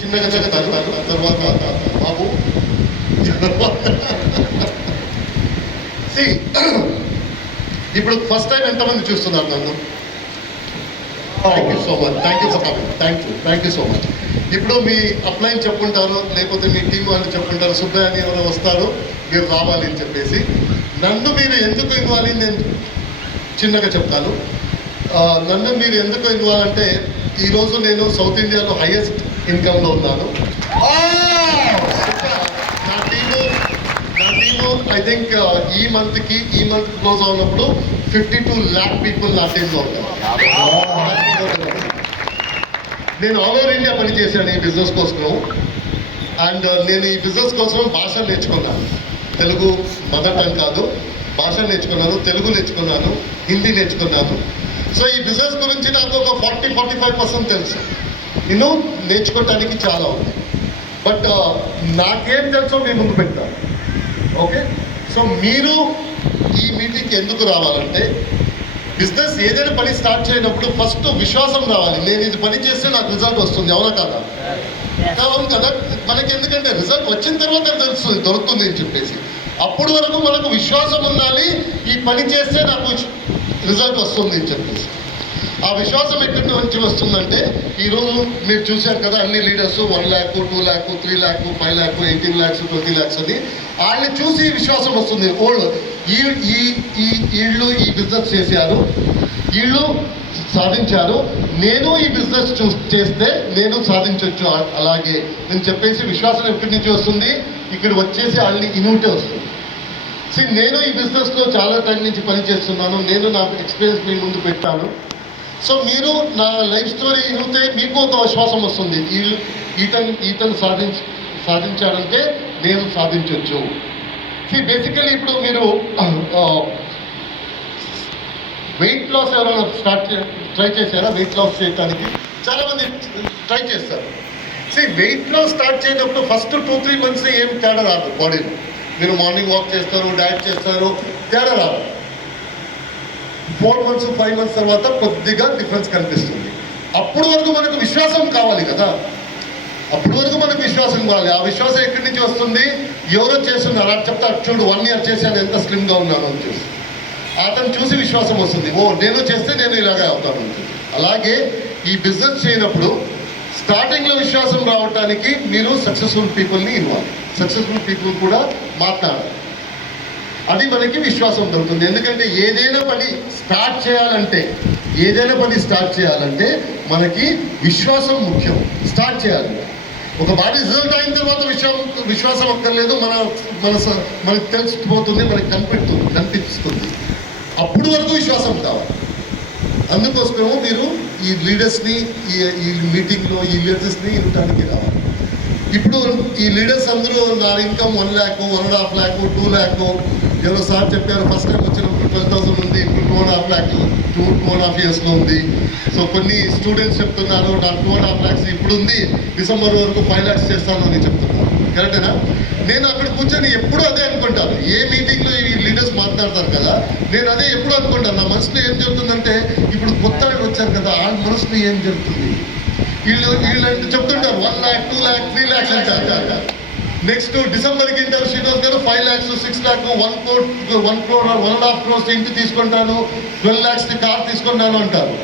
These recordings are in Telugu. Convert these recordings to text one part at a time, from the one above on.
చిన్నగా చెప్తారు. తర్వాత బాబు ఇప్పుడు ఫస్ట్ టైం ఎంతమంది చూస్తున్నారు నన్ను? Thank you so much. Thank you for coming. Thank you so much. ఇప్పుడు మీ అప్లైన్ చెప్పుకుంటారు, లేకపోతే మీ టీం వాళ్ళు చెప్పుకుంటారు, సుబ్బయ్య అని ఎవరో వస్తారు, మీరు రావాలి అని చెప్పేసి. నన్ను మీరు ఎందుకు ఇవ్వాలి నేను చిన్నగా చెప్తాను. నన్ను మీరు ఎందుకు ఇవ్వాలంటే ఈరోజు నేను సౌత్ ఇండియాలో హైయెస్ట్ ఇన్కమ్లో ఉన్నాను. నా టీము ఐ థింక్ ఈ మంత్ క్లోజ్ అవునప్పుడు 52 lakh పీపుల్ నా టీంలో ఉంటారు. నేను ఆల్ ఓవర్ ఇండియా పనిచేశాను ఈ బిజినెస్ కోసం. అండ్ నేను ఈ బిజినెస్ కోసం భాష నేర్చుకున్నాను. తెలుగు మదర్ టంగ్ కాదు, భాష నేర్చుకున్నాను, తెలుగు నేర్చుకున్నాను, హిందీ నేర్చుకున్నాను. సో ఈ బిజినెస్ గురించి నాకు ఒక 40-45% తెలుసు. నేను నేర్చుకోవటానికి చాలా ఉంది. బట్ నాకేం తెలుసో మీ ముందు పెట్టాను. ఓకే, సో మీరు ఈ మీటింగ్కి ఎందుకు రావాలంటే, బిజినెస్ ఏదైనా పని స్టార్ట్ చేయనప్పుడు ఫస్ట్ విశ్వాసం రావాలి. నేను ఇది పని చేస్తే నాకు రిజల్ట్ వస్తుంది, అవునా కాదా? అవును కదా. మనకి ఎందుకంటే రిజల్ట్ వచ్చిన తర్వాత తెలుస్తుంది, దొరుకుతుంది అని చెప్పేసి. అప్పుడు వరకు మనకు విశ్వాసం ఉండాలి, ఈ పని చేస్తే నాకు రిజల్ట్ వస్తుంది అని చెప్పేసి. ఆ విశ్వాసం ఎక్కడి నుంచి వస్తుందంటే, ఈరోజు మీరు చూశారు కదా, అన్ని leaders 1 lakh, 2 lakh, 3 lakh, 5 lakh, 18 lakhs, 20 lakhs అని వాళ్ళని చూసి విశ్వాసం వస్తుంది. వీళ్ళు ఈ బిజినెస్ చేశారు, వీళ్ళు సాధించారు, నేను ఈ బిజినెస్ చేస్తే నేను సాధించవచ్చు అలాగే నేను చెప్పేసి విశ్వాసం ఎక్కడి నుంచి వస్తుంది? ఇక్కడ వచ్చేసి వాళ్ళని ఇన్విటే వస్తుంది. నేను ఈ బిజినెస్లో చాలా టైం నుంచి పనిచేస్తున్నాను, నేను నా ఎక్స్పీరియన్స్ మీ ముందు పెట్టాను. సో మీరు నా లైఫ్ స్టోరీ వింటే మీకు ఒక విశ్వాసం వస్తుంది, ఈతను సాధించాలంటే నేను సాధించవచ్చు. బేసికలీ ఇప్పుడు మీరు వెయిట్ లాస్ ఎవరైనా ట్రై చేశారా? వెయిట్ లాస్ చేయడానికి చాలామంది ట్రై చేస్తారు. వెయిట్ లాస్ స్టార్ట్ చేయనప్పుడు ఫస్ట్ 2-3 months ఏం తేడా రాదు బాడీలో. మీరు మార్నింగ్ వాక్ చేస్తారు, డైట్ చేస్తారు, తేడా రాదు. 4 months 5 months తర్వాత కొద్దిగా డిఫరెన్స్ కనిపిస్తుంది. అప్పుడు వరకు మనకు విశ్వాసం కావాలి కదా, అప్పుడు వరకు మనకు విశ్వాసం కావాలి. ఆ విశ్వాసం ఎక్కడి నుంచి వస్తుంది? ఎవరో చేస్తున్నారు, అలా చెప్తారు, చూడు 1 year చేశాను, ఎంత స్లిమ్గా ఉన్నాను అని చూసి అతను చూసి విశ్వాసం వస్తుంది. నేను చేస్తే నేను ఇలాగే అవుతాను. అలాగే ఈ బిజినెస్ చేయనప్పుడు స్టార్టింగ్లో విశ్వాసం రావడానికి మీరు సక్సెస్ఫుల్ పీపుల్ని సక్సెస్ఫుల్ పీపుల్ కూడా మాట్లాడాలి. అది మనకి విశ్వాసం దొరుకుతుంది. ఎందుకంటే ఏదైనా పని స్టార్ట్ చేయాలంటే మనకి విశ్వాసం ముఖ్యం. స్టార్ట్ చేయాలి. ఒక బాడీ రిజల్ట్ అయిన తర్వాత విశ్వాసం అక్కర్లేదు, మనకు తెలిసిపోతుంది, మనకి కనిపిస్తుంది. అప్పుడు వరకు విశ్వాసం కావాలి. అందుకోసమేమో మీరు ఈ లీడర్స్ని ఈ మీటింగ్లో ఈ లీడర్స్ని ఇవ్వడానికి రావాలి. ఇప్పుడు ఈ లీడర్స్ అందరూ నా ఇన్కమ్ 1 lakh, 1.5 lakh, 2 lakh, ఎవరో సార్ చెప్పారు ఫస్ట్ టైం వచ్చినప్పుడు 12,000 ఉంది, ఇప్పుడు 2.5 lakh 2.5 yearsలో ఉంది. సో కొన్ని స్టూడెంట్స్ చెప్తున్నారు నాకు 2.5 lakhs ఇప్పుడు ఉంది, డిసెంబర్ వరకు 5 lakhs చేస్తాను అని చెప్తున్నారు. కరెక్టేనా? నేను అక్కడ కూర్చొని ఎప్పుడూ అదే అనుకుంటాను. ఏ మీటింగ్లో ఈ లీడర్స్ మాట్లాడతారు కదా, నేను అదే ఎప్పుడు అనుకుంటాను. నా మనసులో ఏం జరుగుతుందంటే, ఇప్పుడు కొత్త వచ్చారు కదా, ఆ మనసులో ఏం జరుగుతుంది? వీళ్ళు చెప్తుంటారు 1 lakh, 2 lakh, 3 lakhs అంటారు. నెక్స్ట్ డిసెంబర్కి ఇంటారు శ్రీనివాస్ గారు 5 lakhs, 6 lakh, 1 crore, 1.5 crores ఇంటి తీసుకుంటాను, 12 lakhs కార్ తీసుకుంటాను అంటారు.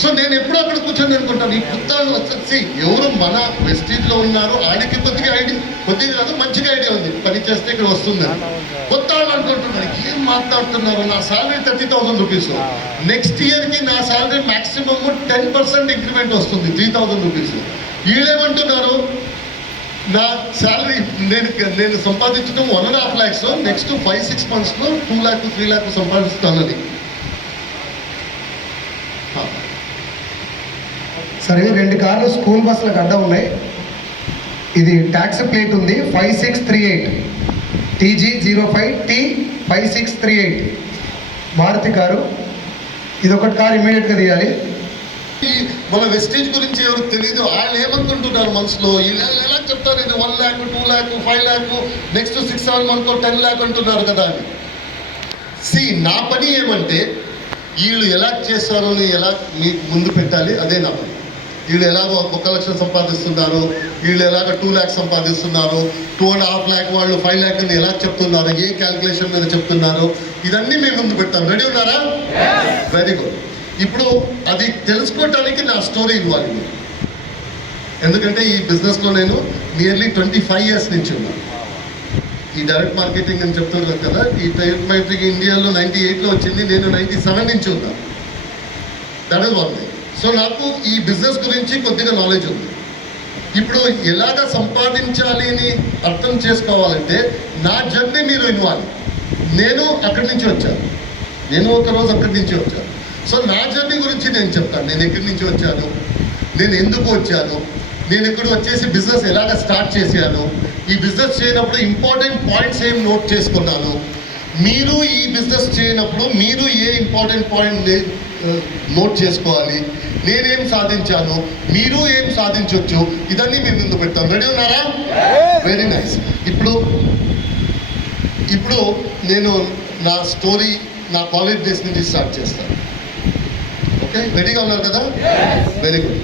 సో నేను ఎప్పుడూ అక్కడ కూర్చొని అనుకుంటాను, ఈ కొత్త వచ్చేసి ఎవరు మన వెస్టీజ్లో ఉన్నారు, ఆడికి కొద్దిగా కాదు మంచిగా ఐడియా ఉంది, పని చేస్తే ఇక్కడ వస్తుంది. కొత్త వాళ్ళు అనుకుంటున్నారు ఏం మాట్లాడుతున్నారు, నా శాలరీ 30,000 rupees, నెక్స్ట్ ఇయర్కి నా శాలరీ మ్యాక్సిమమ్ 10% ఇంక్రిమెంట్ వస్తుంది, 3,000 rupees. వీళ్ళేమంటున్నారు, నా శాలరీ నేను సంపాదించడం 1.5 lakhs, నెక్స్ట్ 5-6 monthsలో 2 lakh, 3 lakh సంపాదిస్తానని. సరే, 2 కార్లు స్కూల్ బస్సులకు అడ్డం ఉన్నాయి. ఇది ట్యాక్స్ ప్లేట్ ఉంది 5638 TG05T5638 మారుతి కారు. ఇది ఒకటి కారు ఇమీడియట్గా తీయాలి. మన వెస్టేజ్ గురించి ఎవరు తెలియదు, వాళ్ళు ఏమనుకుంటున్నారు మనసులో, ఎలా చెప్తారు ఇది 1 lakh, 2 lakh, 5 lakh, next 6-7 months 10 lakh అంటున్నారు కదా అని. నా పని ఏమంటే వీళ్ళు ఎలా చేస్తారో ఎలా మీ ముందు పెట్టాలి, అదే నా పని. వీళ్ళు ఎలాగో 1 లక్ష సంపాదిస్తున్నారు, వీళ్ళు ఎలాగ 2 lakhs సంపాదిస్తున్నారు, 2.5 lakh వాళ్ళు 5 lakh అని ఎలా చెప్తున్నారు, ఏ క్యాల్కులేషన్ మీద చెప్తున్నారు, ఇదన్నీ మేము ముందు పెడతాం. రెడీ ఉన్నారా? Very good. ఇప్పుడు అది తెలుసుకోవటానికి నా స్టోరీ ఇవ్వాలి మీరు. ఎందుకంటే ఈ బిజినెస్లో నేను నియర్లీ 25 years నుంచి ఉన్నాను. ఈ డైరెక్ట్ మార్కెటింగ్ అని చెప్తున్నారు కదా, ఈ డైరెక్ట్ మార్కెటింగ్ ఇండియాలో 98లో వచ్చింది, నేను 97 నుంచి ఉన్నాను. That is one thing. So నాకు ఈ బిజినెస్ గురించి కొద్దిగా నాలెడ్జ్ ఉంది. ఇప్పుడు ఎలాగ సంపాదించాలి అని అర్థం చేసుకోవాలంటే నా జర్నీ మీరు వినవాలి. నేను అక్కడి నుంచి వచ్చాను, నేను ఒకరోజు అక్కడి నుంచి వచ్చాను. సో నా జర్నీ గురించి నేను చెప్తాను. నేను ఎక్కడి నుంచి వచ్చాను, నేను ఎందుకు వచ్చాను, నేను ఇక్కడ వచ్చేసి బిజినెస్ ఎలాగ స్టార్ట్ చేశాను, ఈ బిజినెస్ చేయనప్పుడు ఇంపార్టెంట్ పాయింట్స్ ఏం నోట్ చేసుకున్నాను, మీరు ఈ బిజినెస్ చేయనప్పుడు మీరు ఏ ఇంపార్టెంట్ పాయింట్ నోట్ చేసుకోవాలి, నేనేం సాధించాను, మీరు ఏం సాధించవచ్చు, ఇదన్నీ మేము ముందు పెడతాం. రెడీ ఉన్నారా? Very nice. ఇప్పుడు నేను నా స్టోరీ నా కాలేజ్ డేస్ నుంచి స్టార్ట్ చేస్తాను. ఓకే, రెడీగా ఉన్నారు కదా? Very good.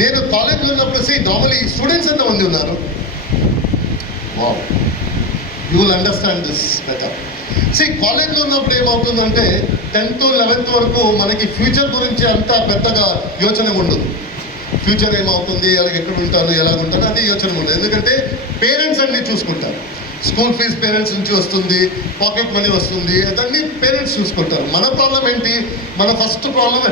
నేను కాలేజ్లో ఉన్నప్పుడు నార్మలీ స్టూడెంట్స్ ఎంతమంది ఉన్నారు? Wow, you will understand this better. కాలేజ్లో ఉన్నప్పుడు ఏమవుతుందంటే 10th 11th వరకు మనకి ఫ్యూచర్ గురించి అంత పెద్దగా యోచన ఉండదు. ఫ్యూచర్ ఏమవుతుంది, ఎక్కడ ఉంటాను, ఎలాగుంటాను, అది యోచన ఉండదు. ఎందుకంటే పేరెంట్స్ అన్నీ చూసుకుంటారు. స్కూల్ ఫీజ్ పేరెంట్స్ నుంచి వస్తుంది, పాకెట్ మనీ వస్తుంది, అదన్నీ పేరెంట్స్ చూసుకుంటారు. మన ప్రాబ్లం ఏంటి? మన ఫస్ట్ ప్రాబ్లం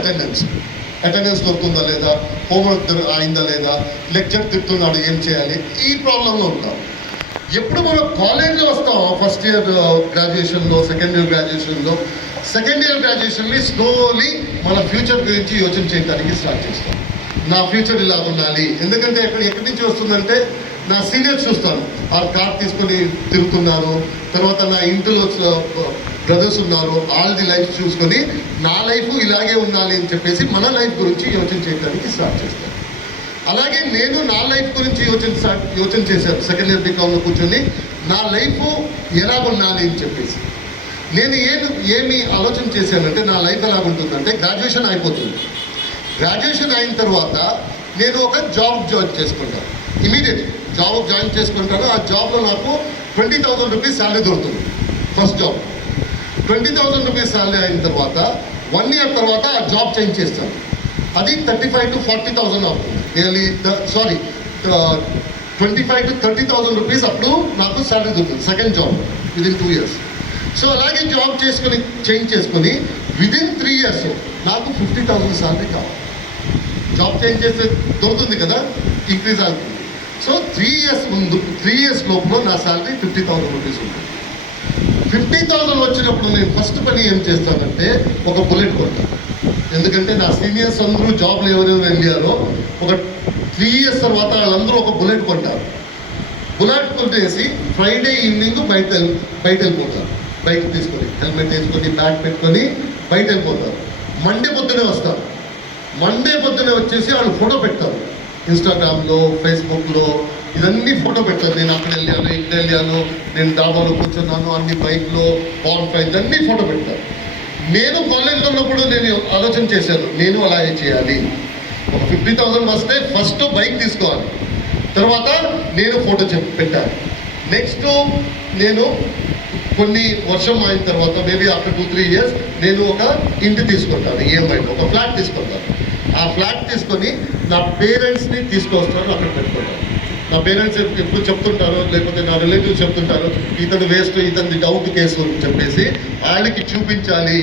అటెండెన్స్ దొరుకుతుందా లేదా, హోంవర్క్ అయిందా లేదా, లెక్చర్ తిడుతున్నాడు ఏం చేయాలి, ఈ ప్రాబ్లంలో ఉంటాం. ఎప్పుడు మనం కాలేజ్లో వస్తాం, ఫస్ట్ ఇయర్ గ్రాడ్యుయేషన్లో, సెకండ్ ఇయర్ గ్రాడ్యుయేషన్లో స్లోలీ మన ఫ్యూచర్ గురించి యోచన చేయడానికి స్టార్ట్ చేస్తాం. నా ఫ్యూచర్ ఇలా ఉండాలి. ఎందుకంటే ఎక్కడి నుంచి వస్తుందంటే నా సీనియర్స్ చూస్తాను, వాళ్ళు కార్ తీసుకొని తిరుగుతున్నారు, తర్వాత నా ఇంట్లో బ్రదర్స్ ఉన్నారు, వాళ్ళది లైఫ్ చూసుకొని నా లైఫ్ ఇలాగే ఉండాలి అని చెప్పేసి మన లైఫ్ గురించి యోచన చేయడానికి స్టార్ట్ చేస్తాను. అలాగే నేను నా లైఫ్ గురించి యోచన చేశాను. సెకండ్ ఇయర్ బీకామ్లో కూర్చొని నా లైఫ్ ఎలా ఉండాలి అని చెప్పేసి నేను ఏమి ఆలోచన చేశానంటే నా లైఫ్ ఎలాగుంటుందంటే గ్రాడ్యుయేషన్ అయిపోతుంది. గ్రాడ్యుయేషన్ అయిన తర్వాత నేను ఒక జాబ్ జాయిన్ చేసుకుంటాను. ఇమీడియట్లీ జాబ్ జాయిన్ చేసుకుంటాను. ఆ జాబ్లో నాకు 20,000 రూపీస్ శాలరీ దొరుకుతుంది. ఫస్ట్ జాబ్ 20,000 రూపీస్ శాలరీ అయిన తర్వాత 1 year తర్వాత ఆ జాబ్ చేంజ్ చేస్తాను. అది 35,000 to 40,000 అవుతుంది. నియర్లీ 25,000 to 30,000 రూపీస్ అప్పుడు నాకు శాలరీ దొరుకుతుంది second job within 2 years. So అలాగే జాబ్ చేంజ్ చేసుకొని విదిన్ 3 years నాకు 50,000 శాలరీ కావాలి. జాబ్ చేంజ్ చేస్తే దొరుకుతుంది కదా, ఇంక్రీజ్ అవుతుంది. సో 3 years లోపల నా శాలరీ 50,000 రూపీస్ ఉంటుంది. 50,000 వచ్చినప్పుడు నేను ఫస్ట్ పని ఏం చేస్తానంటే ఒక బుల్లెట్ కొంటాను. ఎందుకంటే నా సీనియర్స్ అందరూ జాబ్లు ఎవరెవరు వెళ్ళారో ఒక 3 years తర్వాత వాళ్ళందరూ ఒక బుల్లెట్ కొంటారు. బుల్లెట్ కొట్టేసి ఫ్రైడే ఈవినింగ్ బయట వెళ్ళిపోతారు. బైక్ తీసుకొని, హెల్మెట్ వేసుకొని, బ్యాగ్ పెట్టుకొని బయట వెళ్ళిపోతారు. మండే పొద్దునే వస్తారు. మండే పొద్దునే వచ్చేసి వాళ్ళు ఫోటో పెడతారు. ఇన్స్టాగ్రామ్లో, ఫేస్బుక్లో ఇదన్నీ ఫోటో పెడతారు. నేను అక్కడ వెళ్ళాను, ఇక్కడ వెళ్ళాను, నేను డాబాలో కూర్చున్నాను, అన్ని బైక్లో బాన్ ఫైర్ ఇదన్నీ ఫోటో పెడతారు. నేను కాలేజ్లో ఉన్నప్పుడు నేను ఆలోచన చేశాను, నేను అలాగే చేయాలి. ఒక 50,000 వస్తే ఫస్ట్ బైక్ తీసుకోవాలి, తర్వాత నేను ఫోటో పెట్టాలి. నెక్స్ట్ నేను కొన్ని వర్షం అయిన తర్వాత మేబీ ఆఫ్టర్ 2-3 years నేను ఒక ఇంటి తీసుకుంటాను, ఈఎంఐలో ఒక ఫ్లాట్ తీసుకుంటాను. ఆ ఫ్లాట్ తీసుకొని నా పేరెంట్స్ని తీసుకొస్తాను, అక్కడ పెట్టుకుంటాను. నా పేరెంట్స్ ఎప్పుడు చెప్తుంటారు, లేకపోతే నా రిలేటివ్స్ చెప్తుంటారు, ఇతను వేస్ట్, ఇతని డౌట్ కేసు అని చెప్పేసి వాళ్ళకి చూపించాలి.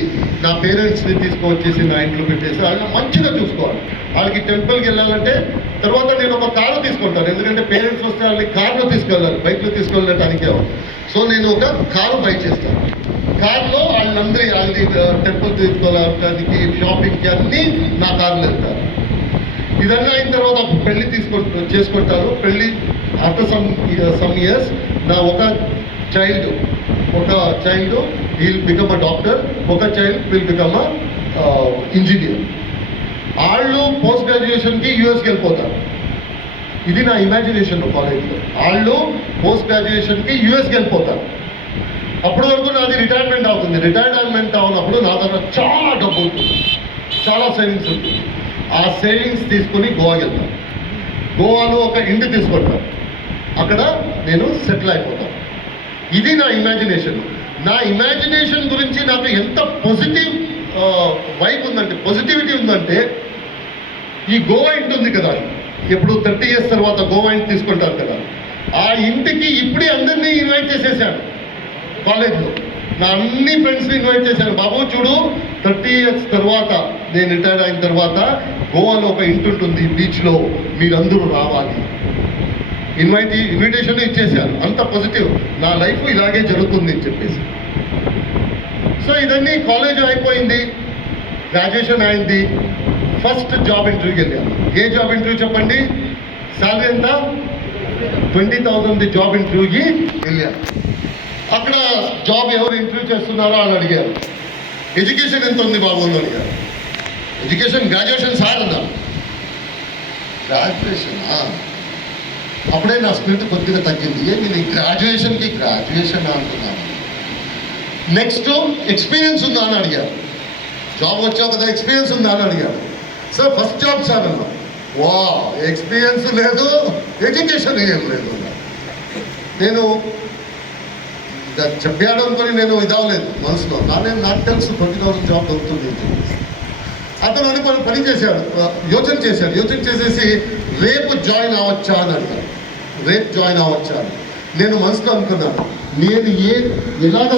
నా పేరెంట్స్ని తీసుకొచ్చేసి నా ఇంట్లో పెట్టేసి వాళ్ళని మంచిగా చూసుకోవాలి. వాళ్ళకి టెంపుల్కి వెళ్ళాలంటే తర్వాత నేను ఒక కారు తీసుకుంటాను. ఎందుకంటే పేరెంట్స్ వస్తే వాళ్ళని కార్లో తీసుకెళ్ళాలి, బైక్లో తీసుకెళ్ళడానికి. సో నేను ఒక కారు బై చేస్తాను. కార్లో వాళ్ళందరి టెంపుల్ తీసుకోవడానికి, షాపింగ్కి అన్నీ నా కార్లో వెళ్తారు. ఇదన్నీ అయిన తర్వాత పెళ్లి చేసుకుంటారు. పెళ్ళి ఆఫ్టర్ సమ్ ఇయర్స్ నా ఒక child will become a doctor, ఒక child will become a engineer. వాళ్ళు పోస్ట్ గ్రాడ్యుయేషన్కి యూఎస్కి వెళ్ళిపోతారు. ఇది నా ఇమాజినేషన్. కాలేజ్లో వాళ్ళు పోస్ట్ గ్రాడ్యుయేషన్కి యూఎస్కి వెళ్ళిపోతారు. అప్పటి వరకు నాది రిటైర్మెంట్ అవుతుంది. రిటైర్మెంట్ అవునప్పుడు నా దగ్గర చాలా డబ్బు ఉంటుంది, చాలా సేవింగ్స్ ఉంటుంది. ఆ సేవింగ్స్ తీసుకుని గోవాకి వెళ్తాను. గోవాలో ఒక ఇంటి తీసుకుంటాను, అక్కడ నేను సెటిల్ అయిపోతాను. ఇది నా ఇమాజినేషన్. నా ఇమాజినేషన్ గురించి నాకు ఎంత పాజిటివ్ వైబ్ ఉందంటే, పాజిటివిటీ ఉందంటే, ఈ గోవా ఇంటి ఉంది కదా, ఎప్పుడు 30 years తర్వాత గోవా ఇంటి తీసుకుంటారు కదా, ఆ ఇంటికి ఇప్పుడే అందరినీ ఇన్వైట్ చేసేసాను. కాలేజ్లో నా అన్ని ఫ్రెండ్స్ని ఇన్వైట్ చేశాను. బాబు చూడు, 30 years తర్వాత నేను రిటైర్ అయిన తర్వాత గోవాలో ఒక ఇంటి ఉంటుంది బీచ్లో, మీరందరూ రావాలి. ఇన్విటేషన్ ఇచ్చేసాను. అంత పాజిటివ్, నా లైఫ్ ఇలాగే జరుగుతుంది అని చెప్పేసి. సో ఇదన్నీ కాలేజ్ అయిపోయింది, గ్రాడ్యుయేషన్ అయింది, ఫస్ట్ జాబ్ ఇంటర్వ్యూకి వెళ్ళాను. ఏ జాబ్ ఇంటర్వ్యూ చెప్పండి? శాలరీ ఎంత? 20,000 జాబ్ ఇంటర్వ్యూకి వెళ్ళాను. అక్కడ జాబ్ ఎవరు ఇంటర్వ్యూ చేస్తున్నారో అని అడిగారు. ఎడ్యుకేషన్ ఎంత ఉంది బాబు అని అడిగారు. ఎడ్యుకేషన్ గ్రాడ్యుయేషన్ సార్ అన్నా. గ్రాడ్యుయేషన్ అప్పుడే నా స్పిరిట్ కొద్దిగా తగ్గింది. ఏమి నీ గ్రాడ్యుయేషన్ అంటున్నాను. నెక్స్ట్ ఎక్స్పీరియన్స్ ఉందా అని అడిగారు. జాబ్ వచ్చావు కదా, ఎక్స్పీరియన్స్ ఉందా అని అడిగారు. సార్ ఫస్ట్ జాబ్ సార్ అన్నా. వా, ఎక్స్పీరియన్స్ లేదు, ఎడ్యుకేషన్ ఏం లేదు. నేను చెప్పాడు అనుకొని నేను ఇదవలేదు మనసులో. నాకు తెలుసు 20,000 జాబ్ దొరుకుతుంది. అతను అనుకొని పని చేశాడు, యోచన చేసేసి రేపు జాయిన్ అవ్వచ్చా అని అడిగాడు. రేపు జాయిన్ అవ్వచ్చా అని నేను మనసులో అనుకున్నాను. నేను ఎలాగ